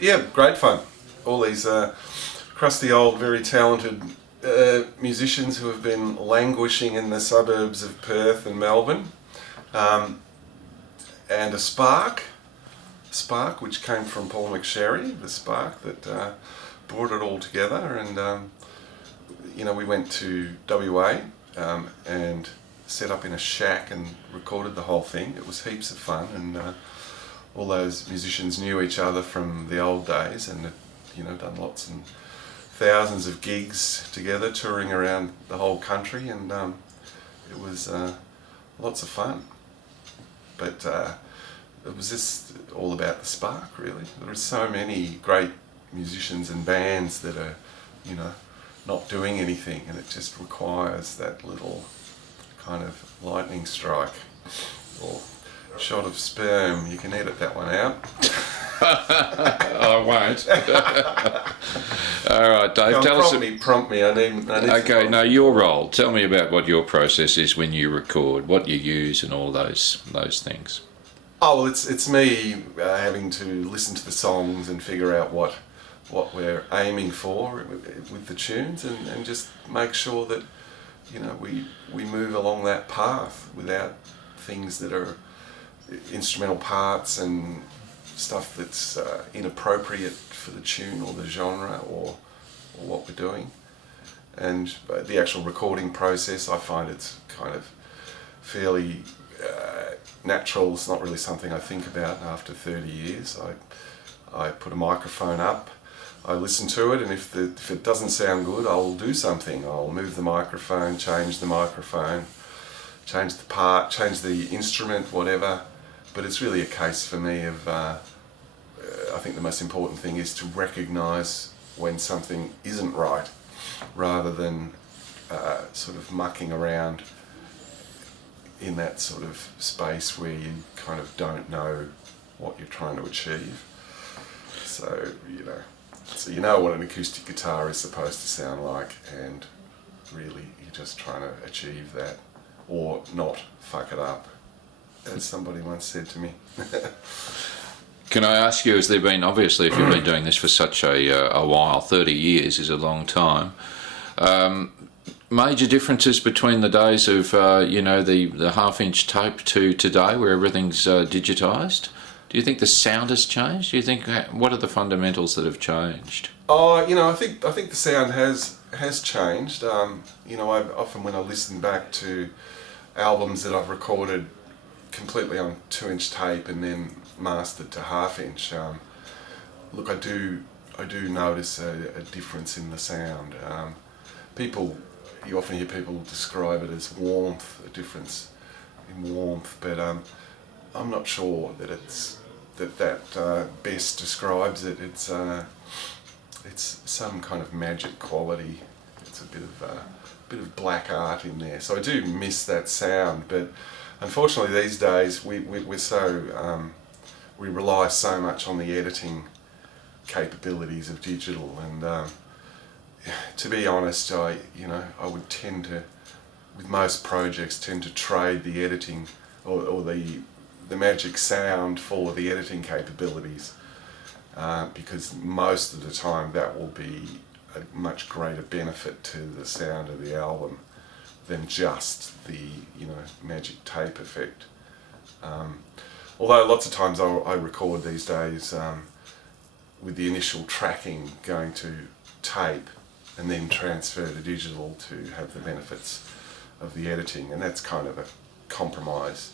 Yeah, great fun. All these crusty old, very talented musicians who have been languishing in the suburbs of Perth and Melbourne. Um, and a spark, which came from Paul McSherry, the spark that brought it all together. And we went to WA and set up in a shack and recorded the whole thing. It was heaps of fun, and all those musicians knew each other from the old days, and had, done lots and thousands of gigs together, touring around the whole country, and it was lots of fun. But it was just all about the spark, really. There are so many great musicians and bands that are, not doing anything, and it just requires that little kind of lightning strike or shot of sperm. You can edit that one out. I won't. All right, Dave. Tell us. Prompt me. I need Okay, now your role. Tell me about what your process is when you record, what you use, and all those things. Oh well, it's me having to listen to the songs and figure out what we're aiming for with the tunes, and just make sure that we move along that path without things that are instrumental parts and stuff that's inappropriate for the tune or the genre or what we're doing. And the actual recording process, I find it's kind of fairly natural. It's not really something I think about after 30 years. I put a microphone up, I listen to it, and if it doesn't sound good, I'll do something. I'll move the microphone, change the microphone, change the part, change the instrument, whatever. But it's really a case for me of, I think the most important thing is to recognise when something isn't right, rather than sort of mucking around in that sort of space where you kind of don't know what you're trying to achieve. So you know what an acoustic guitar is supposed to sound like, and really you're just trying to achieve that or not fuck it up, as somebody once said to me. Can I ask you, has there been, obviously if you've been doing this for such a while, 30 years is a long time, major differences between the days of the half-inch tape to today, where everything's digitised? Do you think the sound has changed? Do you think, what are the fundamentals that have changed? Oh, I think the sound has changed. I've often, when I listen back to albums that I've recorded completely on 2-inch tape and then mastered to half-inch, look, I do notice a difference in the sound. You often hear people describe it as warmth, a difference in warmth, but I'm not sure that that best describes it. It's some kind of magic quality. It's a bit of black art in there. So I do miss that sound, but unfortunately these days we're so we rely so much on the editing capabilities of digital, and to be honest, I would tend to, with most projects, trade the editing or the magic sound for the editing capabilities, because most of the time that will be a much greater benefit to the sound of the album than just the magic tape effect. Although lots of times I record these days with the initial tracking going to tape and then transfer to digital to have the benefits of the editing, and that's kind of a compromise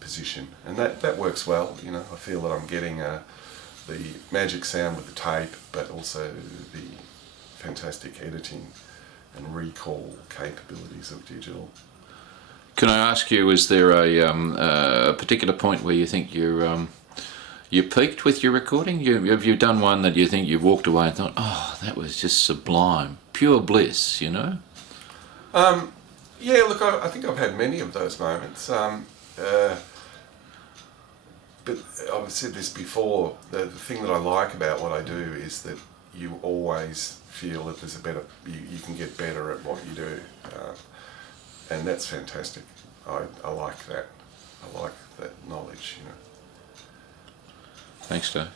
position, and that works well. I feel that I'm getting the magic sound with the tape, but also the fantastic editing and recall capabilities of digital. Can I ask you, is there a particular point where you think you peaked with your recording? Have you done one that you think you've walked away and thought, oh, that was just sublime, pure bliss, Yeah, look, I think I've had many of those moments. But I've said this before, the thing that I like about what I do is that you always feel that there's you can get better at what you do. And that's fantastic. I like that. I like that knowledge, Thanks, Dave.